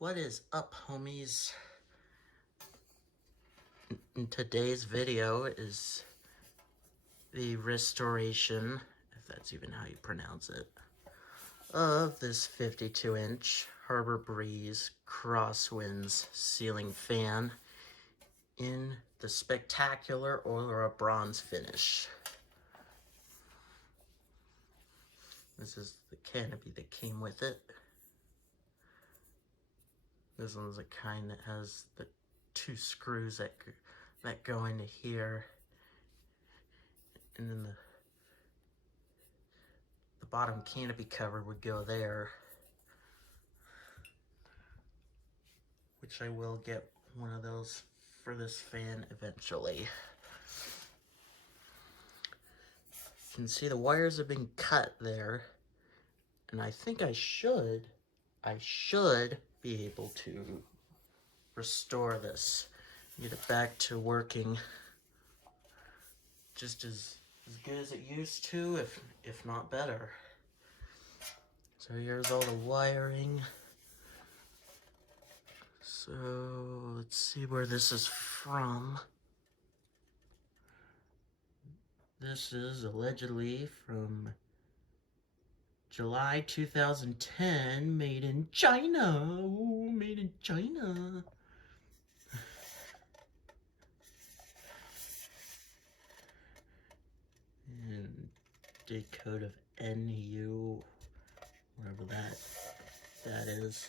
What is up, homies? In today's video is the restoration, if that's even how you pronounce it, of this 52-inch Harbor Breeze Crosswinds ceiling fan in the spectacular or bronze finish. This is the canopy that came with it. This one's the kind that has the two screws that go into here, and then the bottom canopy cover would go there, which I will get one of those for this fan eventually. You can see the wires have been cut there, and I think I should be able to restore this, get it back to working just as good as it used to, if not better. So here's all the wiring. So let's see where this is from. This is allegedly from July 2010, made in China. Ooh, made in China. And date code of NU, whatever that is.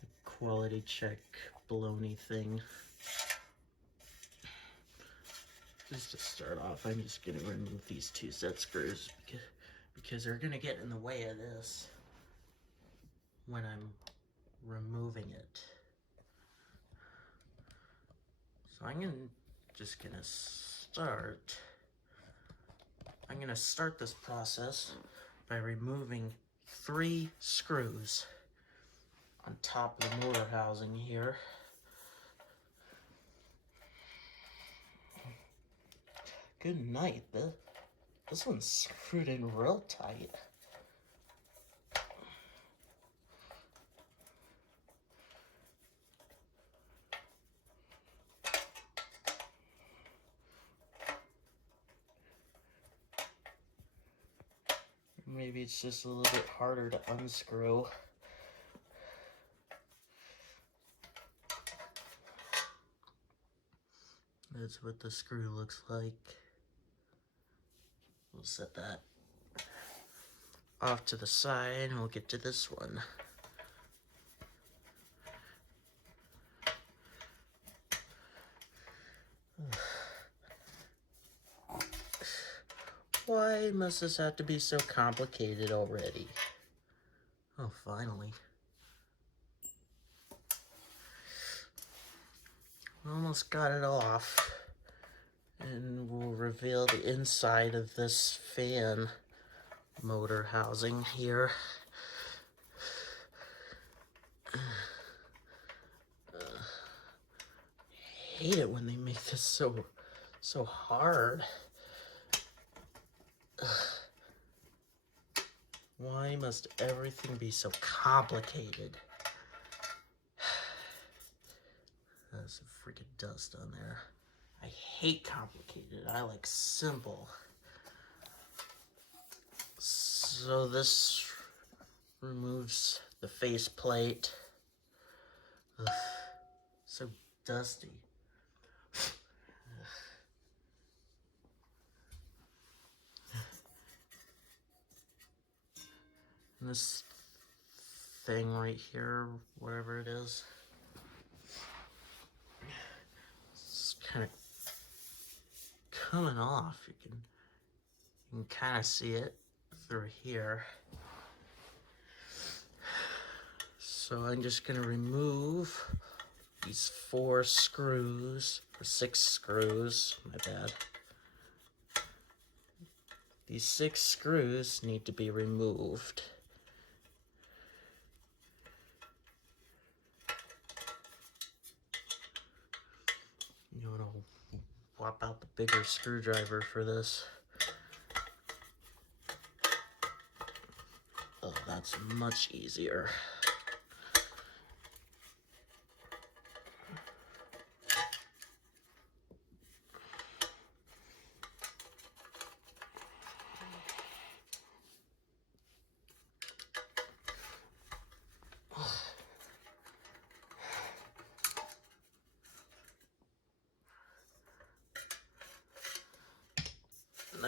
The quality check baloney thing. Just to start off, I'm just gonna remove these two set screws because they're gonna get in the way of this when I'm removing it. So I'm gonna start this process by removing 3 screws on top of the motor housing here. Good night. This one's screwed in real tight. Maybe it's just a little bit harder to unscrew. That's what the screw looks like. We'll set that off to the side and we'll get to this one. Why must this have to be so complicated already? Oh, finally. Almost got it off. And we'll reveal the inside of this fan motor housing here. I hate it when they make this so hard. Why must everything be so complicated? There's some freaking dust on there. I hate complicated. I like simple. So this removes the face plate. Ugh, so dusty. And this thing right here, whatever it is, it's kind of coming off. You can kind of see it through here. So I'm just gonna remove these 4 screws, or 6 screws, my bad. These 6 screws need to be removed. You want to swap out the bigger screwdriver for this. Oh, that's much easier.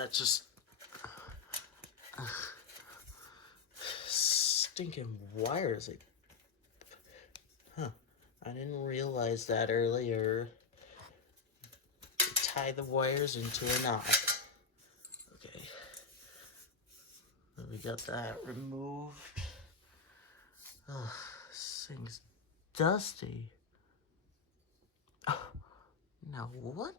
that just stinking wires. Huh. I didn't realize that earlier. Tie the wires into a knot. Okay. We got that removed. Oh, this thing's dusty. Oh, now what?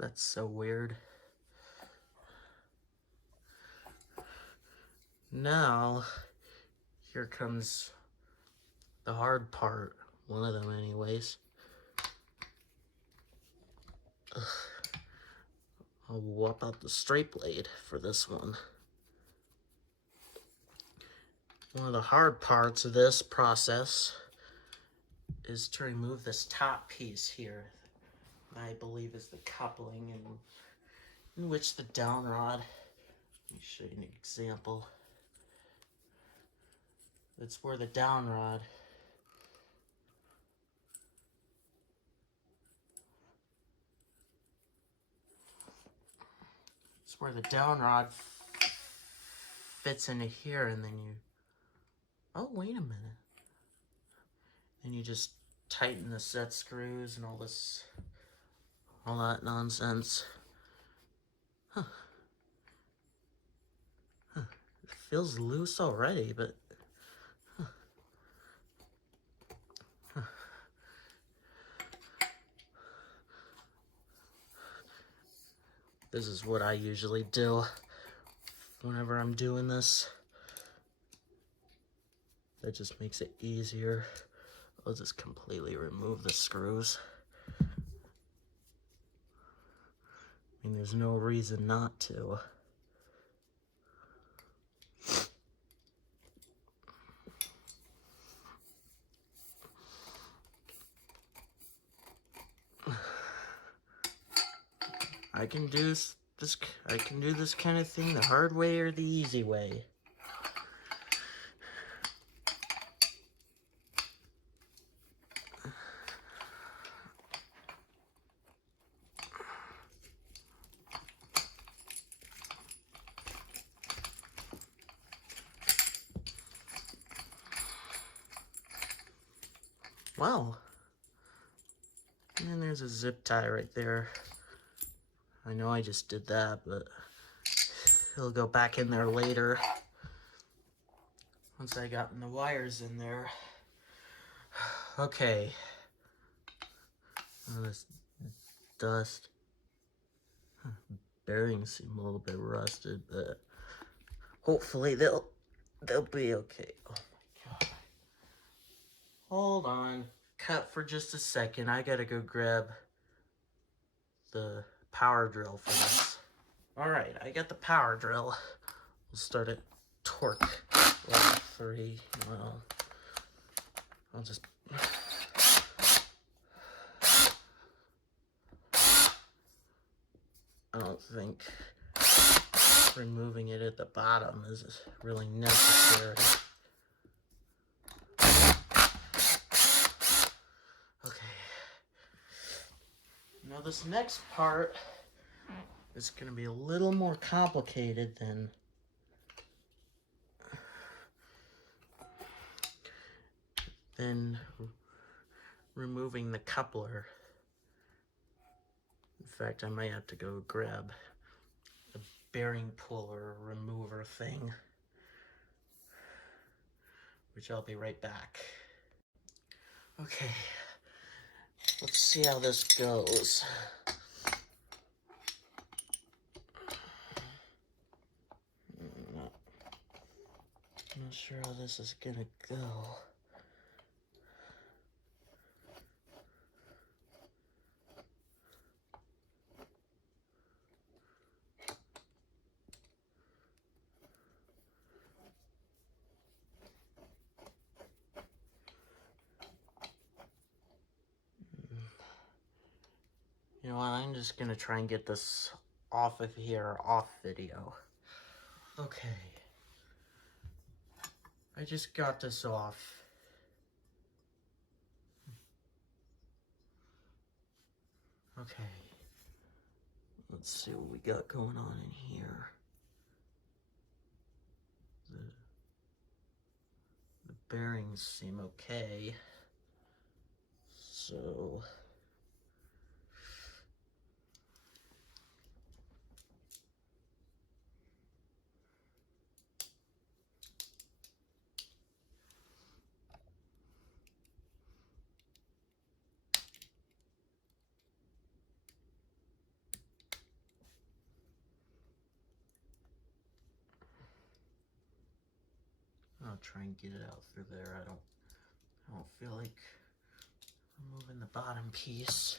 That's so weird. Now, here comes the hard part. One of them anyways. Ugh. I'll whip out the straight blade for this one. One of the hard parts of this process is to remove this top piece here. I believe is the coupling in which the down rod, let me show you an example. It's where the down rod fits into here, and then you, oh wait a minute. And you just tighten the set screws and all that nonsense. Huh. Huh. It feels loose already, but this is what I usually do whenever I'm doing this. That just makes it easier. I'll just completely remove the screws. I mean, there's no reason not to. I can do this kind of thing the hard way or the easy way. Well, and there's a zip tie right there. I know I just did that, but it'll go back in there later once I gotten the wires in there. Okay. Oh, this dust. Bearings seem a little bit rusted, but hopefully they'll be okay. Oh my god. Hold on. Cut for just a second. I gotta go grab the power drill for this. Alright, I got the power drill. We'll start at torque level 3. Well, I'll just... I don't think removing it at the bottom is really necessary. Okay. Now this next part is going to be a little more complicated than removing the coupler. In fact, I might have to go grab a bearing puller remover thing, which I'll be right back. Okay, let's see how this goes. I'm not sure how this is gonna go. You know what, I'm just gonna try and get this off of here, off video. Okay. I just got this off. Okay. Let's see what we got going on in here. The bearings seem okay. So I'll try and get it out through there. I don't feel like removing the bottom piece.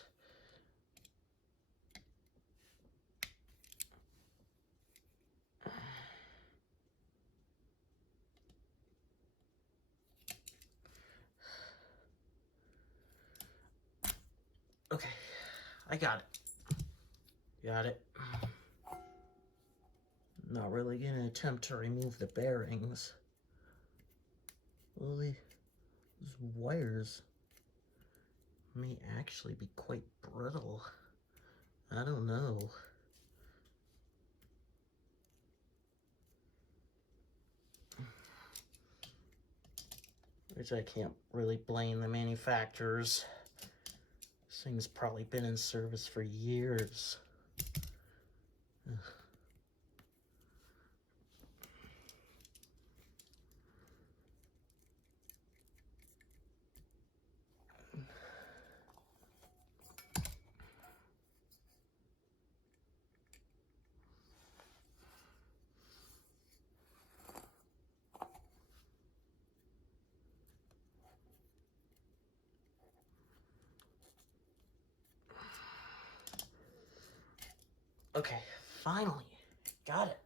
Okay, I got it. Got it. Not really gonna attempt to remove the bearings. Well, these wires may actually be quite brittle. I don't know. Which I can't really blame the manufacturers. This thing's probably been in service for years. Ugh. Okay, finally, got it.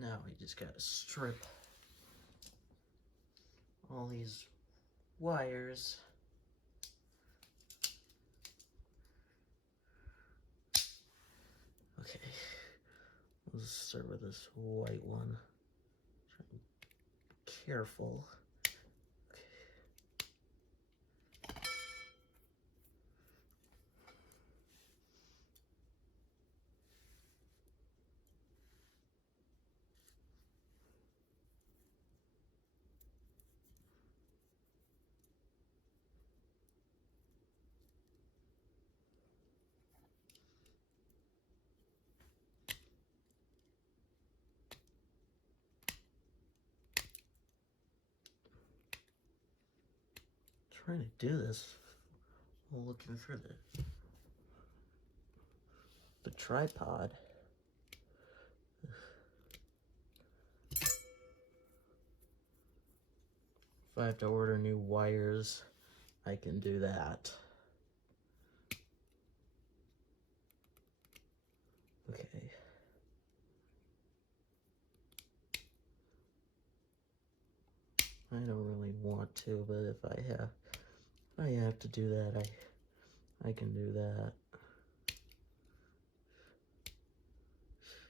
Now we just gotta strip all these wires. Okay, let's start with this white one. Try and be careful. Trying to do this while looking through the tripod. If I have to order new wires, I can do that. Okay. I don't really want to, but if I have to do that, I can do that.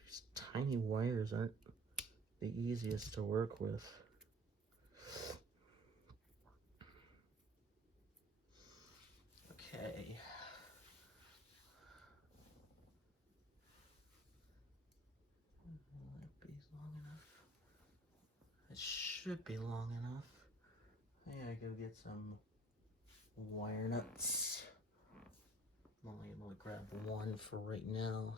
These tiny wires aren't the easiest to work with. Okay. Will that be long enough? It should be long enough. I gotta go get some wire nuts. I'm only able to grab one for right now.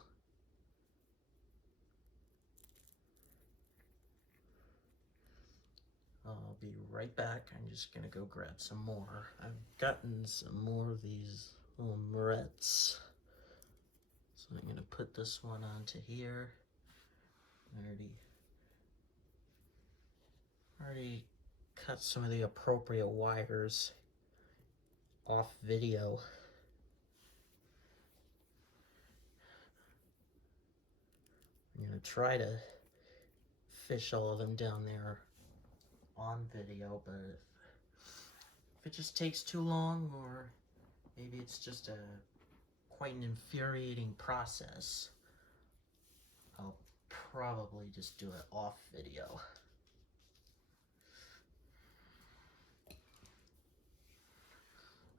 I'll be right back. I'm just gonna go grab some more. I've gotten some more of these little morettes. So I'm gonna put this one onto here. I already cut some of the appropriate wires off video. I'm gonna try to fish all of them down there on video, but if it just takes too long, or maybe it's just quite an infuriating process, I'll probably just do it off video.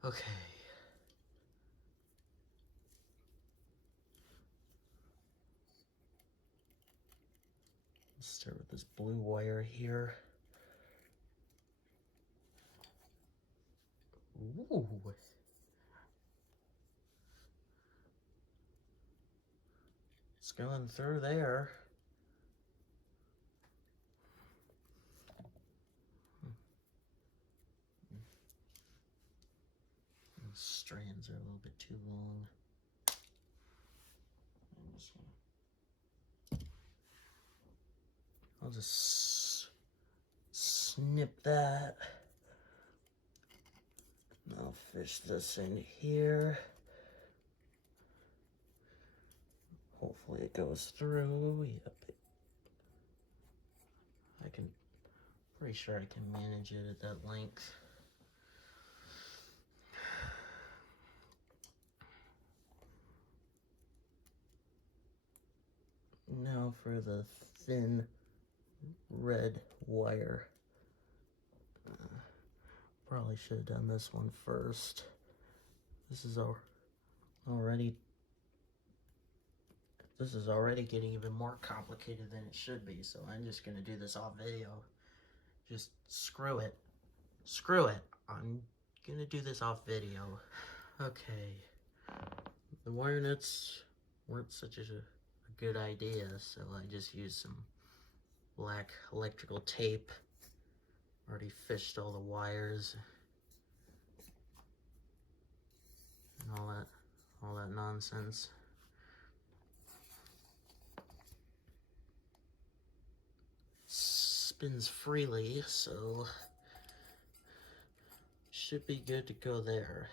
Okay. Let's start with this blue wire here. Ooh. It's going through there. The strands are a little bit too long. I'll just snip that. And I'll fish this in here. Hopefully it goes through. Yep. Pretty sure I can manage it at that length. Now for the thin red wire. Probably should have done this one first. This is already getting even more complicated than it should be, so I'm just gonna do this off video. Just screw it. Screw it. I'm gonna do this off video. Okay. The wire nuts weren't such a good idea, so I just used some black electrical tape. Already fished all the wires and all that nonsense. Spins freely, so should be good to go there.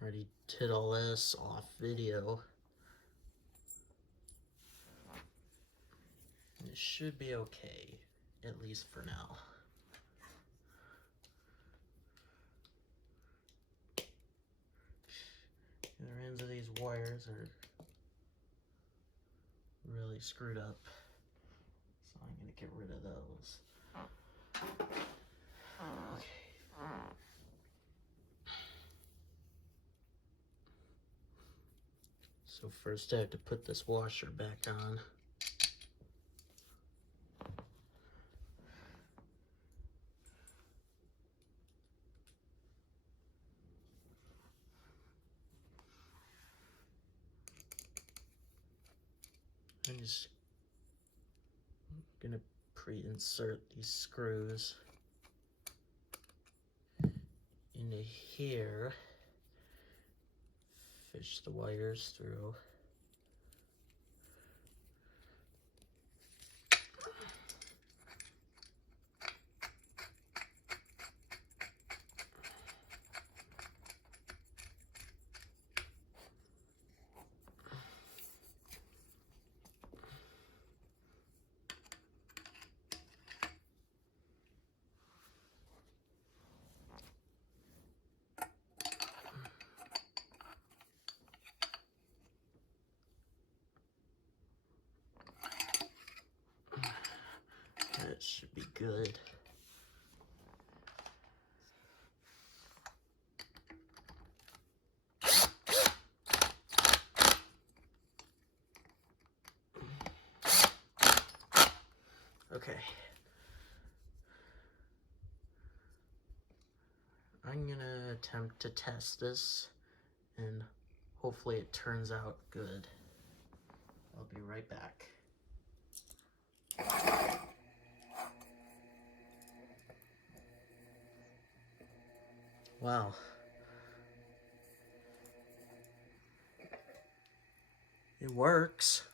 Already did all this off video. It should be okay, at least for now. The other ends of these wires are really screwed up, so I'm gonna get rid of those. Okay. So first I have to put this washer back on. I'm just gonna pre-insert these screws into here, fish the wires through. That should be good. Okay. I'm gonna attempt to test this, and hopefully it turns out good. I'll be right back. Wow. It works.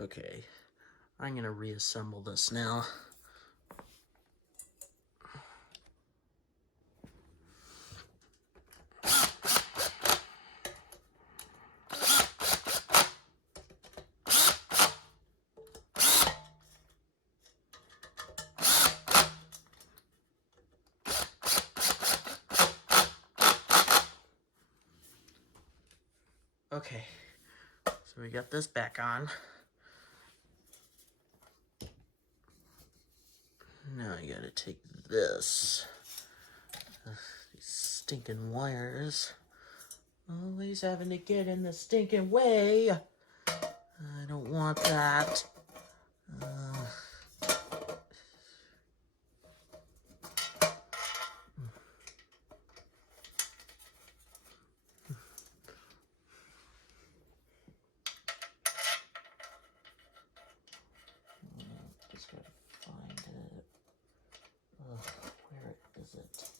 Okay, I'm gonna reassemble this now. Okay, so we got this back on. Now I gotta take this. These stinking wires. Always having to get in the stinking way. I don't want that. Just gotta find it. Where is it?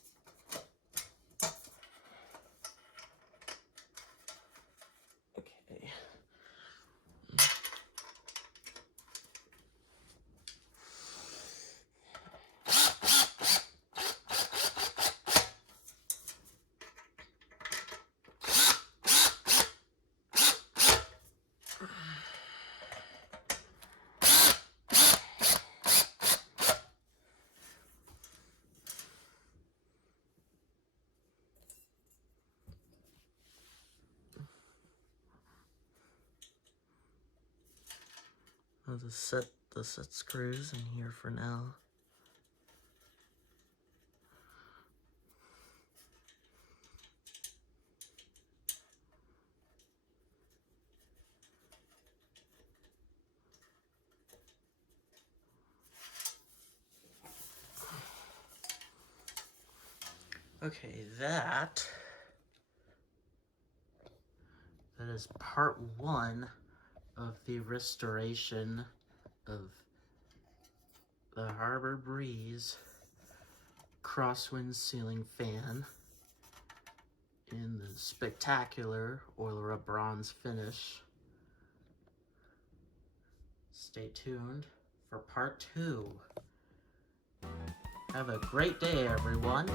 Okay. I'll just set the set screws in here for now. Okay, that is part 1 of the restoration of the Harbor Breeze Crosswinds ceiling fan in the spectacular Oilera bronze finish. Stay tuned for part 2. Have a great day, everyone.